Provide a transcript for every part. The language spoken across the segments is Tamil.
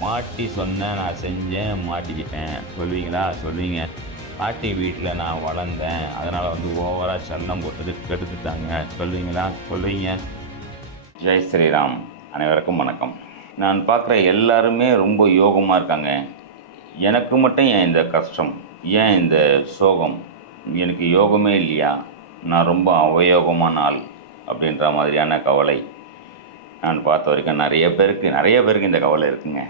பாட்டி சொன்னேன், நான் செஞ்சேன், மாட்டிக்கிட்டேன். சொல்லுவீங்களா? சொல்லுவீங்க. பாட்டி வீட்டில் நான் வளர்ந்தேன், அதனால் வந்து ஓவராக சல்லம் போட்டுட்டு கெடுத்துட்டாங்க. சொல்லுவீங்களா? சொல்லுவீங்க. ஜெய் ஸ்ரீராம். அனைவருக்கும் வணக்கம். நான் பார்க்குற எல்லாருமே ரொம்ப யோகமாக இருக்காங்க. எனக்கு மட்டும் ஏன் இந்த கஷ்டம்? ஏன் இந்த சோகம்? எனக்கு யோகமே இல்லையா? நான் ரொம்ப அவயோகமான ஆள் அப்படின்ற மாதிரியான கவலை நான் பார்த்த வரைக்கும் நிறைய பேருக்கு இந்த கவலை இருக்குங்க.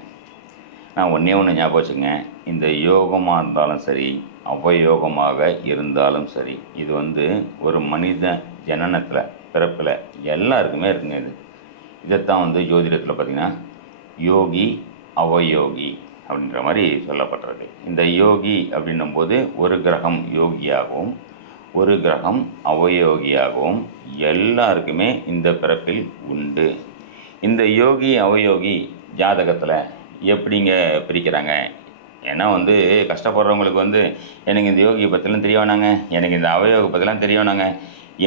நான் ஒன்றே ஒன்று ஞாபகம் வச்சுங்க, இந்த யோகமாக இருந்தாலும் சரி, அவயோகமாக இருந்தாலும் சரி, இது வந்து ஒரு மனித ஜனனத்தில், பிறப்பில் எல்லாருக்குமே இருக்குங்க. இதைத்தான் வந்து ஜோதிடத்தில் பார்த்திங்கன்னா யோகி அவயோகி அப்படின்ற மாதிரி சொல்லப்பட்டிருக்கு. இந்த யோகி அப்படின்னும்போது ஒரு கிரகம் யோகியாகவும் ஒரு கிரகம் அவயோகியாகவும் எல்லாருக்குமே இந்த பிறப்பில் உண்டு. இந்த யோகி அவயோகி ஜாதகத்தில் எப்படிங்க பிரிக்கிறாங்க? ஏன்னா வந்து கஷ்டப்படுறவங்களுக்கு வந்து எனக்கு இந்த யோகியை பற்றிலாம் தெரிய வேணாங்க, எனக்கு இந்த அவயோகை பற்றிலாம் தெரிய வேணாங்க,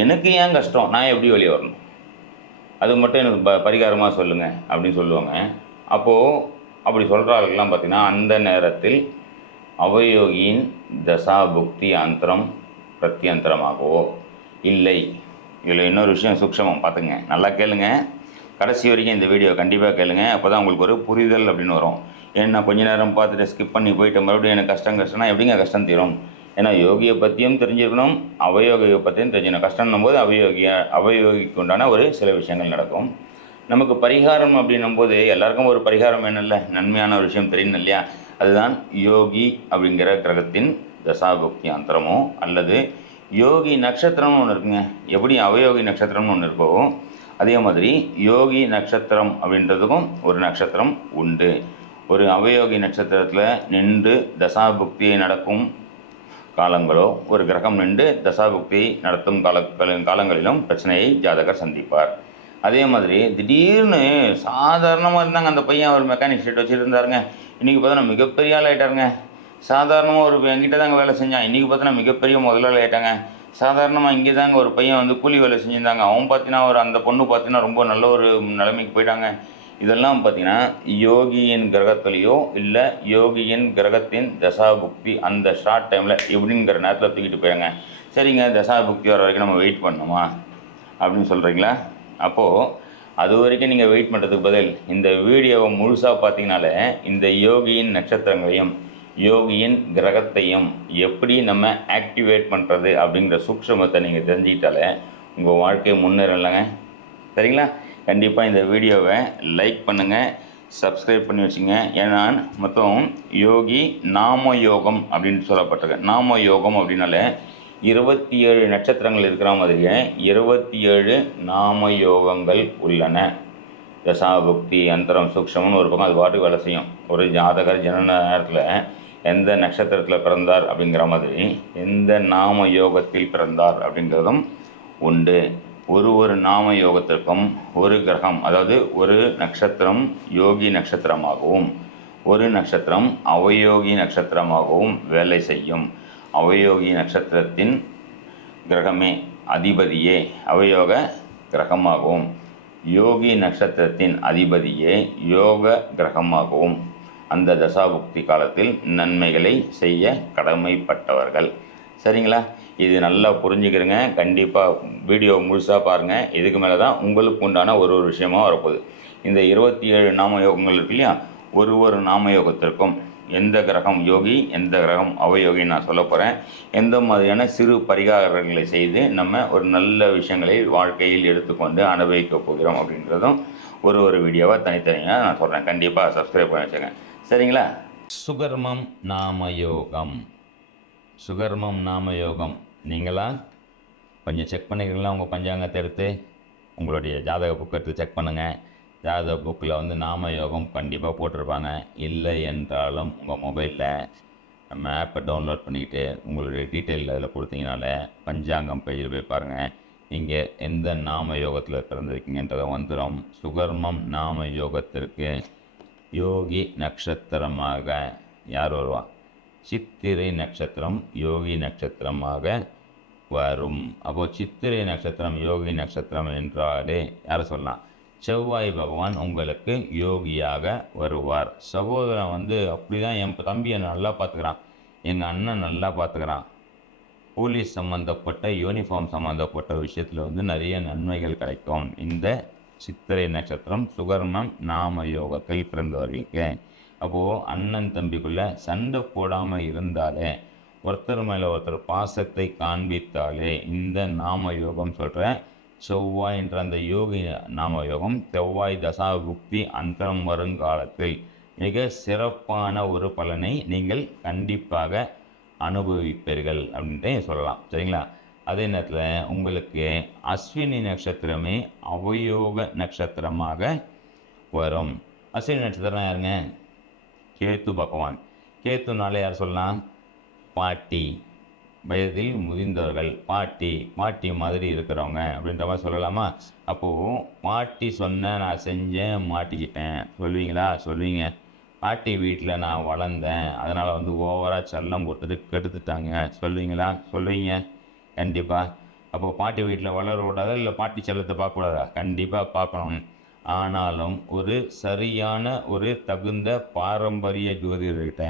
எனக்கு ஏன் கஷ்டம், நான் எப்படி வெளியே வரணும், அது மட்டும் எனக்கு பரிகாரமாக சொல்லுங்கள் அப்படின்னு சொல்லுவாங்க. அப்போது அப்படி சொல்கிற ஆளுக்கெல்லாம் பார்த்திங்கன்னா அந்த நேரத்தில் அவயோகியின் தசா புக்தி அந்தரம் பிரத்யந்தரமாகவோ இல்லை. இதில் இன்னொரு விஷயம் சூக்ஷமம் பார்த்துங்க, நல்லா கேளுங்க, கடைசி வரைக்கும் இந்த வீடியோ கண்டிப்பாக கேளுங்க. அப்போ தான் உங்களுக்கு ஒரு புரிதல் அப்படின்னு வரும். ஏன்னா கொஞ்ச நேரம் பார்த்துட்டு ஸ்கிப் பண்ணி போயிட்டு மறுபடியும் எனக்கு கஷ்டம்னா எப்படிங்க கஷ்டம் தீரும்? ஏன்னா யோகியை பற்றியும் தெரிஞ்சுக்கணும், அவயோகியை பற்றியும் தெரிஞ்சுக்கணும். கஷ்டம்னும் போது அவயோகிக்கு உண்டான ஒரு சில விஷயங்கள் நடக்கும். நமக்கு பரிகாரம் அப்படின்னும் போது எல்லாருக்கும் ஒரு பரிகாரம் வேணும் இல்லை, நன்மையான ஒரு விஷயம் தெரியணும் இல்லையா? அதுதான் யோகி அப்படிங்கிற கிரகத்தின் தசாபுக்தி அந்தரமோ அல்லது யோகி நட்சத்திரம்னு ஒன்று இருக்குங்க. எப்படி அவயோகி நட்சத்திரம்னு ஒன்று இருக்கோ அதே மாதிரி யோகி நட்சத்திரம் அப்படின்றதுக்கும் ஒரு நட்சத்திரம் உண்டு. ஒரு அவயோகி நட்சத்திரத்தில் நின்று தசாபுக்தியை நடக்கும் காலங்களோ ஒரு கிரகம் நின்று தசாபுக்தியை நடத்தும் காலங்களிலும் பிரச்சனையை ஜாதகர் சந்திப்பார். அதே மாதிரி திடீர்னு சாதாரணமாக இருந்தாங்க அந்த பையன், ஒரு மெக்கானிக் ஷெட் வச்சுருந்தாருங்க, இன்றைக்கி பார்த்தோன்னா மிகப்பெரிய ஆள் ஆகிட்டாருங்க. சாதாரணமாக ஒரு என்கிட்ட தாங்க வேலை செஞ்சான், இன்றைக்கி பார்த்தோன்னா மிகப்பெரிய முதலாளி ஆகிட்டாங்க. சாதாரணமாக இங்கே தாங்க ஒரு பையன் வந்து கூலி வேலை செஞ்சுருந்தாங்க, அவன் பார்த்தீங்கன்னா ஒரு அந்த பொண்ணு பார்த்தீங்கன்னா ரொம்ப நல்ல ஒரு நிலைமைக்கு போயிட்டாங்க. இதெல்லாம் பார்த்திங்கன்னா யோகியின் கிரகத்துலேயோ இல்லை யோகியின் கிரகத்தின் தசாபுக்தி அந்த ஷார்ட் டைமில் எப்படிங்கிற நேரத்தில் தூக்கிட்டு போயிடுங்க. சரிங்க, தசாபுக்தி வர வரைக்கும் நம்ம வெயிட் பண்ணணுமா அப்படின்னு சொல்கிறீங்களா? அப்போது அது வரைக்கும் நீங்கள் வெயிட் பண்ணுறதுக்கு பதில் இந்த வீடியோவை முழுசாக பார்த்தீங்கனாலே இந்த யோகியின் நட்சத்திரங்களையும் யோகியின் கிரகத்தையும் எப்படி நம்ம ஆக்டிவேட் பண்ணுறது அப்படிங்கிற சூக்ஷ்மத்தை நீங்கள் தெரிஞ்சுக்கிட்டாலே உங்கள் வாழ்க்கையை முன்னேறலைங்க. சரிங்களா? கண்டிப்பாக இந்த வீடியோவை லைக் பண்ணுங்கள், சப்ஸ்கிரைப் பண்ணி வச்சுங்க. ஏன்னா மொத்தம் யோகி நாம யோகம் அப்படின்னு சொல்லப்பட்டிருக்கு. நாம யோகம் அப்படின்னாலே 27 நட்சத்திரங்கள் இருக்கிற மாதிரியே 27 நாம யோகங்கள் உள்ளன. தசாபுக்தி அந்தரம் சூக்ஷம்னு ஒரு பக்கம் அது பாட்டுக்கு வேலை செய்யும். ஒரு ஜாதகர் ஜனன நேரத்தில் எந்த நட்சத்திரத்தில் பிறந்தார் அப்படிங்கிற மாதிரி எந்த நாம யோகத்தில் பிறந்தார் அப்படிங்கிறதும் உண்டு. ஒரு நாம யோகத்திற்கும் ஒரு கிரகம், அதாவது ஒரு நட்சத்திரம் யோகி நட்சத்திரமாகவும் ஒரு நட்சத்திரம் அவயோகி நட்சத்திரமாகவும் வேலை செய்யும். அவயோகி நட்சத்திரத்தின் கிரகமே அதிபதியே அவயோக கிரகமாகவும் யோகி நட்சத்திரத்தின் அதிபதியே யோக கிரகமாகவும் அந்த தசாபுக்தி காலத்தில் நன்மைகளை செய்ய கடமைப்பட்டவர்கள். சரிங்களா? இது நல்லா புரிஞ்சுக்கிறங்க. கண்டிப்பாக வீடியோ முழுசாக பாருங்கள். இதுக்கு மேலே தான் உங்களுக்கு உண்டான ஒரு விஷயமாக வரப்போகுது. இந்த 27 நாமயோகங்கள் இருக்கு இல்லையா, ஒரு நாமயோகத்திற்கும் எந்த கிரகம் யோகி எந்த கிரகம் அவயோகின்னு நான் சொல்ல போகிறேன். எந்த மாதிரியான சிறு பரிகாரங்களை செய்து நம்ம ஒரு நல்ல விஷயங்களை வாழ்க்கையில் எடுத்துக்கொண்டு அனுபவிக்க போகிறோம் அப்படின்றதும் ஒரு வீடியோவாக தனித்தனியாக நான் சொல்கிறேன். கண்டிப்பாக சப்ஸ்கிரைப் பண்ணி வச்சுங்க. சரிங்களா? சுகர்மம் நாமயோகம். சுகர்மம் நாமயோகம் நீங்களா கொஞ்சம் செக் பண்ணிக்கலாம். உங்கள் பஞ்சாங்கத்தை எடுத்து உங்களுடைய ஜாதக புக்கை எடுத்து செக் பண்ணுங்கள். ஜாதக புக்கில் வந்து நாம யோகம் கண்டிப்பாக போட்டிருப்பாங்க. இல்லை என்றாலும் உங்கள் மொபைலில் நம்ம ஆப்பை டவுன்லோட் பண்ணிக்கிட்டு உங்களுடைய டீட்டெயில் அதில் கொடுத்தீங்கனால பஞ்சாங்கம் பேஜில் போய் பாருங்கள். நீங்கள் எந்த நாம யோகத்தில் பிறந்திருக்கீங்கன்றதை வந்துடும். சுகர்மம் நாம யோகத்திற்கு யோகி நட்சத்திரமாக யார் வருவா? சித்திரை நட்சத்திரம் யோகி நட்சத்திரமாக வரும். அப்போது சித்திரை நட்சத்திரம் யோகி நட்சத்திரம் என்றாலே யாரை சொல்லலாம்? செவ்வாய் பகவான் உங்களுக்கு யோகியாக வருவார். சகோதரன் வந்து அப்படிதான் என் தம்பியை நல்லா பார்த்துக்கிறான், எங்கள் அண்ணன் நல்லா பார்த்துக்கிறான். போலீஸ் சம்மந்தப்பட்ட யூனிஃபார்ம் சம்மந்தப்பட்ட விஷயத்தில் வந்து நிறைய நன்மைகள் கிடைக்கும். இந்த சித்திரை நட்சத்திரம் சுகர்மம் நாம யோகத்தில் பிறந்தவர்களுக்கு. அப்போது அண்ணன் தம்பிக்குள்ளே சண்டை போடாமல் இருந்தாலே, ஒருத்தர் மேலே ஒருத்தர் பாசத்தை காண்பித்தாலே இந்த நாம யோகம் சொல்கிற செவ்வாய் என்ற அந்த யோகி நாம யோகம் செவ்வாய் தசாபுக்தி அந்தரம் வருங்காலத்தில் மிக சிறப்பான ஒரு பலனை நீங்கள் கண்டிப்பாக அனுபவிப்பீர்கள் அப்படின்ட்டு சொல்லலாம். சரிங்களா? அதே நேரத்தில் உங்களுக்கு அஸ்வினி நட்சத்திரமே அவயோக நட்சத்திரமாக வரும். அஸ்வினி நட்சத்திரம் யாருங்க? கேத்து பகவான். கேத்துனால யார் சொல்லலாம்? பாட்டி, வயதில் முதிர்ந்தவர்கள், பாட்டி மாதிரி இருக்கிறவங்க அப்படின்ற மாதிரி சொல்லலாமா? அப்போது பாட்டி சொன்ன நான் செஞ்சேன் மாட்டிக்கிட்டேன் சொல்லுவீங்களா? சொல்லுவீங்க. பாட்டி வீட்டில் நான் வளர்ந்தேன், அதனால் வந்து ஓவராக செல்லம் கொடுத்துட்டு கெடுத்துட்டாங்க சொல்லுவீங்களா? சொல்லுவீங்க கண்டிப்பாக. அப்போது பாட்டி வீட்டில் வளர கூடாதா, இல்லை பாட்டி செல்லத்தை பார்க்கக்கூடாதா? கண்டிப்பாக பார்க்கணும். ஆனாலும் ஒரு சரியான ஒரு தகுந்த பாரம்பரிய ஜோதிடர்கிட்ட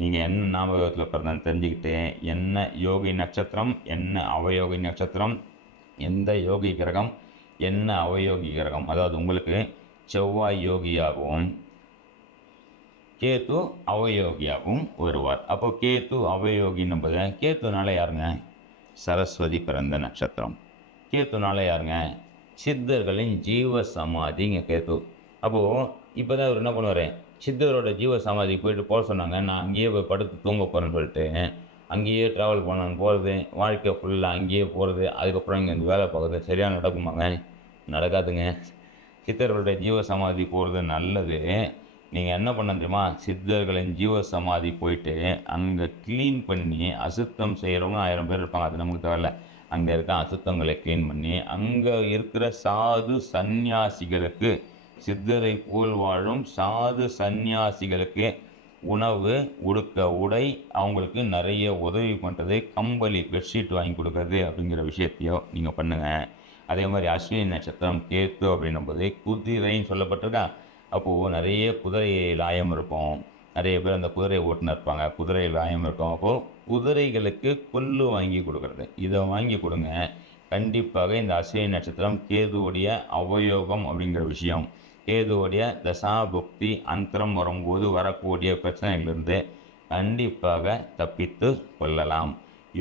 நீங்கள் என்ன ஞாபகத்தில் பிறந்தன்னு தெரிஞ்சுக்கிட்டு, என்ன யோகி நட்சத்திரம், என்ன அவயோகி நட்சத்திரம், எந்த யோகி கிரகம், என்ன அவயோகி கிரகம், அதாவது உங்களுக்கு செவ்வாய் யோகியாகவும் கேத்து அவயோகியாகவும் வருவார். அப்போ கேத்து அவயோகின்னு என்பது கேத்துனால யாருங்க? சரஸ்வதி பிறந்த நட்சத்திரம். கேத்துனால யாருங்க? சித்தர்களின் ஜீவ சமாதிங்க கேத்து. அப்போது இப்போ தான் அவர் என்ன பண்ணுவார்? சித்தரோட ஜீவ சமாதிக்கு போயிட்டு போக சொன்னாங்க, நான் அங்கேயே போய் படுத்து தூங்க போகிறேன்னு சொல்லிட்டு அங்கேயே ட்ராவல் பண்ணணும் போகிறது, வாழ்க்கை ஃபுல்லாக அங்கேயே போகிறது, அதுக்கப்புறம் இங்கே இந்த வேலை பார்க்குறது சரியாக நடக்குமாங்க? நடக்காதுங்க. சித்தர்களுடைய ஜீவ சமாதி போகிறது நல்லது. நீங்கள் என்ன பண்ண தெரியுமா? சித்தர்களின் ஜீவ சமாதி போயிட்டு அங்கே க்ளீன் பண்ணி அசுத்தம் செய்கிறவங்க 1000 பேர் இருப்பாங்க, அது நமக்கு தேவையில்ல. அங்கே இருக்க அசுத்தங்களை க்ளீன் பண்ணி அங்கே இருக்கிற சாது சந்நியாசிகளுக்கு, சித்தரை போல் வாழும் சாது சந்நியாசிகளுக்கு உணவு, உடுக்க உடை, அவங்களுக்கு நிறைய உதவி பண்ணுறது, கம்பளி பெட்ஷீட் வாங்கி கொடுக்குறது அப்படிங்கிற விஷயத்தையோ நீங்கள் பண்ணுங்கள். அதே மாதிரி அஸ்வினி நட்சத்திரம் கேத்து அப்படின்னும்போது குதிரைன்னு சொல்லப்பட்டிருக்கா. அப்போது நிறைய குதிரை லாயம் இருக்கும், நிறைய பேர் அந்த குதிரை ஓட்டுநர் இருப்பாங்க, குதிரை லாயம் இருக்கும். அப்போது குதிரைகளுக்கு புல்லு வாங்கி கொடுக்குறது, இதை வாங்கி கொடுங்க. கண்டிப்பாக இந்த அஸ்வினி நட்சத்திரம் கேதுவுடைய அவயோகம் அப்படிங்கிற விஷயம், கேதுவுடைய தசாபுக்தி அந்தரம் வரும்போது வரக்கூடிய பிரச்சனைகளிலிருந்து கண்டிப்பாக தப்பித்து கொள்ளலாம்.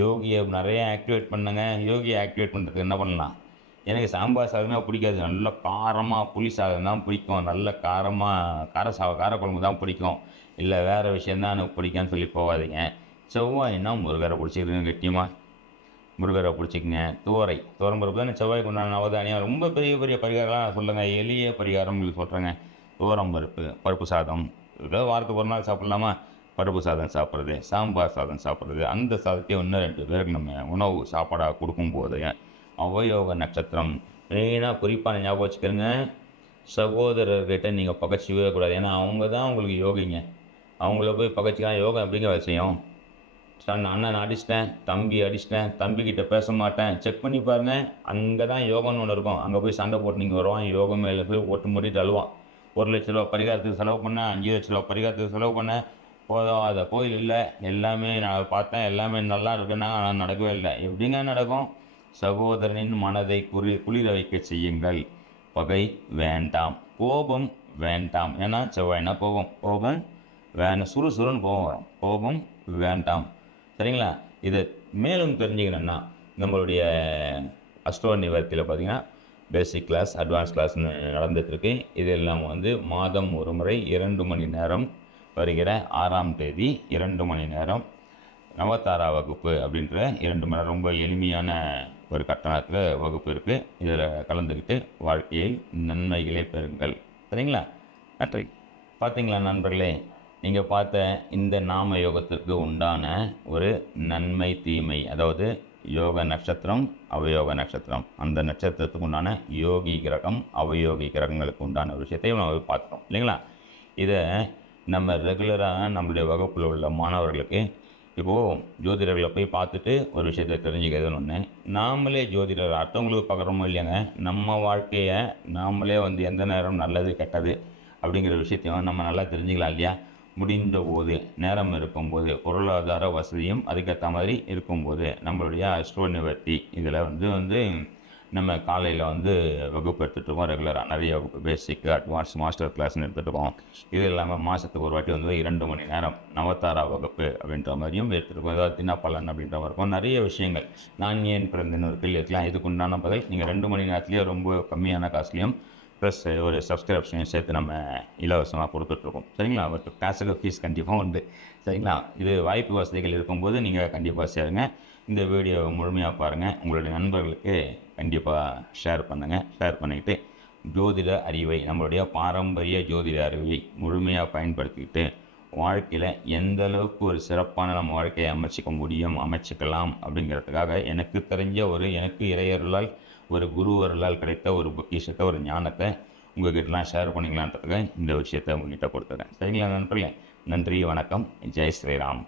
யோகியை நிறைய ஆக்டிவேட் பண்ணுங்க. யோகியை ஆக்டிவேட் பண்ணுறதுக்கு என்ன பண்ணலாம்? எனக்கு சாம்பார் சாதம்னா பிடிக்காது, நல்ல காரமாக புளி சாதம் தான் பிடிக்கும், நல்ல காரமாக காரக்குழம்பு தான் பிடிக்கும், இல்லை வேறு விஷயந்தான் எனக்கு பிடிக்கும்னு சொல்லி போகாதீங்க. செவ்வாய்னா முருகரை பிடிச்சிக்கிறீங்க, கட்டியமாக முருகரை பிடிச்சிக்கங்க. துவரம்பருப்பு தான் செவ்வாய்க்கு உண்டான அவதானியம். ரொம்ப பெரிய பெரிய பரிகாரம்லாம் சொல்லுங்கள், எளிய பரிகாரம் சொல்கிறேங்க. பருப்பு சாதம் ஏதோ வாரத்துக்கு ஒரு நாள் சாப்பிட்லாமா? பருப்பு சாதம் சாப்பிட்றது, சாம்பார் சாதம் சாப்பிட்றது, அந்த சாதத்தையே 1-2 பேருக்கு நம்ம உணவு சாப்பாடாக கொடுக்கும்போது அவயோக நட்சத்திரம் மெயினாக குறிப்பாக ஞாபகம் வச்சுக்கிறேங்க. சகோதரர்கிட்ட நீங்கள் பகச்சிக்கவே கூடாது. ஏன்னா அவங்க தான் உங்களுக்கு யோகிங்க. அவங்கள போய் பகச்சிக்கலாம் யோகா எப்படிங்க செய்யும்? சார் அண்ணன் அடிச்சிட்டேன், தம்பி அடிச்சிட்டேன், தம்பிக்கிட்ட பேச மாட்டேன், செக் பண்ணி பாருங்கள். அங்கே தான் யோகம்னு ஒன்று இருக்கும். அங்கே போய் சண்டை போட்டு நீங்கள் வருவான், யோகம் மேலே போய் ஓட்டு மூடிட்டு அழுவான். 1 லட்ச ரூபா பரிகாரத்துக்கு செலவு பண்ணேன், 5 லட்ச ரூபா பரிகாரத்துக்கு செலவு பண்ணேன், போதும் அதை கோயில் இல்லை, எல்லாமே நான் பார்த்தேன், எல்லாமே நல்லா இருக்குன்னா ஆனால் நடக்கவே இல்லை. எப்படிங்க நடக்கும்? சகோதரனின் மனதை குளிர வைக்க செய்யுங்கள். பகை வேண்டாம், கோபம் வேண்டாம். ஏன்னா செவ்வாய்னா கோபம் வேண்டாம், சுறுசுறுன்னு கோபம் வரும், கோபம் வேண்டாம். சரிங்களா? இதை மேலும் தெரிஞ்சுக்கணுன்னா நம்மளுடைய அஸ்ட்ரோ நிவர்த்தியில் பார்த்தீங்கன்னா பேசிக் கிளாஸ், அட்வான்ஸ் கிளாஸ்னு நடந்துகிட்ருக்கு. இது எல்லாம் வந்து மாதம் ஒரு முறை 2 மணி நேரம், வருகிற 6ஆம் தேதி 2 மணி நேரம் நவதாரா வகுப்பு அப்படின்ற 2 மணி நேரம் ரொம்ப எளிமையான ஒரு கட்டணத்தில் வகுப்பு இருக்குது. இதில் கலந்துக்கிட்டு வாழ்க்கையில் நன்மைகளை பெறுங்கள். சரிங்களா? நன்றி. பார்த்தீங்களா நண்பர்களே, நீங்கள் பார்த்த இந்த நாம யோகத்திற்கு உண்டான ஒரு நன்மை தீமை, அதாவது யோக நட்சத்திரம், அவயோக நட்சத்திரம், அந்த நட்சத்திரத்துக்கு உண்டான யோகி கிரகம், அவயோகி கிரகங்களுக்கு உண்டான விஷயத்தையும் நம்ம பார்த்தோம் இல்லைங்களா? இதை நம்ம ரெகுலராக நம்மளுடைய வகுப்பில் உள்ள மாணவர்களுக்கு இப்போது ஜோதிடர்களை போய் பார்த்துட்டு ஒரு விஷயத்தை தெரிஞ்சுக்கிறதுன்னு ஒன்று, நாமளே ஜோதிடர் அடுத்தவங்களுக்கு பார்க்குறோமோ இல்லையாங்க, நம்ம வாழ்க்கையை நாமளே வந்து எந்த நேரம் நல்லது கெட்டது அப்படிங்கிற விஷயத்தையும் நம்ம நல்லா தெரிஞ்சுக்கலாம் இல்லையா? முடிந்த போது, நேரம் இருக்கும்போது, பொருளாதார வசதியும் அதுக்கேற்ற மாதிரி இருக்கும்போது, நம்மளுடைய அஸ்ட்ரோ நிவர்த்தி இதில் வந்து நம்ம காலையில் வந்து வகுப்பு எடுத்துகிட்ருக்கோம் ரெகுலராக. நிறைய வகுப்பு பேசிக், அட்வான்ஸ், மாஸ்டர் கிளாஸ்னு எடுத்துகிட்ருக்கோம். இது இல்லாமல் மாதத்துக்கு ஒரு வாட்டி வந்து 2 மணி நேரம் நவதாரா வகுப்பு அப்படின்ற மாதிரியும் எடுத்துகிட்ருக்கோம். ஏதாவது தினப்பலன் அப்படின்ற மாதிரி இருக்கும். நிறைய விஷயங்கள். நான் ஏன் பிறந்தேன்னு ஒரு கேள்வி இருக்கலாம். இதுக்கு உண்டான பதில் நீங்கள் 2 மணி நேரத்துலேயே ரொம்ப கம்மியான காசுலையும் ப்ளஸ் ஒரு சப்ஸ்கிரிப்ஷனையும் சேர்த்து நம்ம இலவசமாக கொடுத்துட்ருக்கோம். சரிங்களா? பட் காசுக்கு ஃபீஸ் கண்டிப்பாக உண்டு. சரிங்களா? இது வாய்ப்பு வசதிகள் இருக்கும்போது நீங்கள் கண்டிப்பாக சேருங்க. இந்த வீடியோவை முழுமையாக பாருங்கள். உங்களுடைய நண்பர்களுக்கு கண்டிப்பாக ஷேர் பண்ணுங்கள். ஷேர் பண்ணிக்கிட்டு ஜோதிட அறிவை, நம்மளுடைய பாரம்பரிய ஜோதிட அறிவை முழுமையாக பயன்படுத்திக்கிட்டு வாழ்க்கையில் எந்த அளவுக்கு ஒரு சிறப்பான நம்ம வாழ்க்கையை அமைச்சிக்கலாம் அப்படிங்கிறதுக்காக எனக்கு தெரிஞ்ச எனக்கு இறையருளால் ஒரு குருவர்களால் கிடைத்த ஒரு பொக்கிஷத்தை, ஒரு ஞானத்தை உங்கள்கிட்டலாம் ஷேர் பண்ணிக்கலான்றதுக்காக இந்த விஷயத்தை உங்கள்கிட்ட கொடுத்துறேன். சரிங்களா நண்பர்களே? நன்றி, வணக்கம், ஜெய் ஸ்ரீராம்.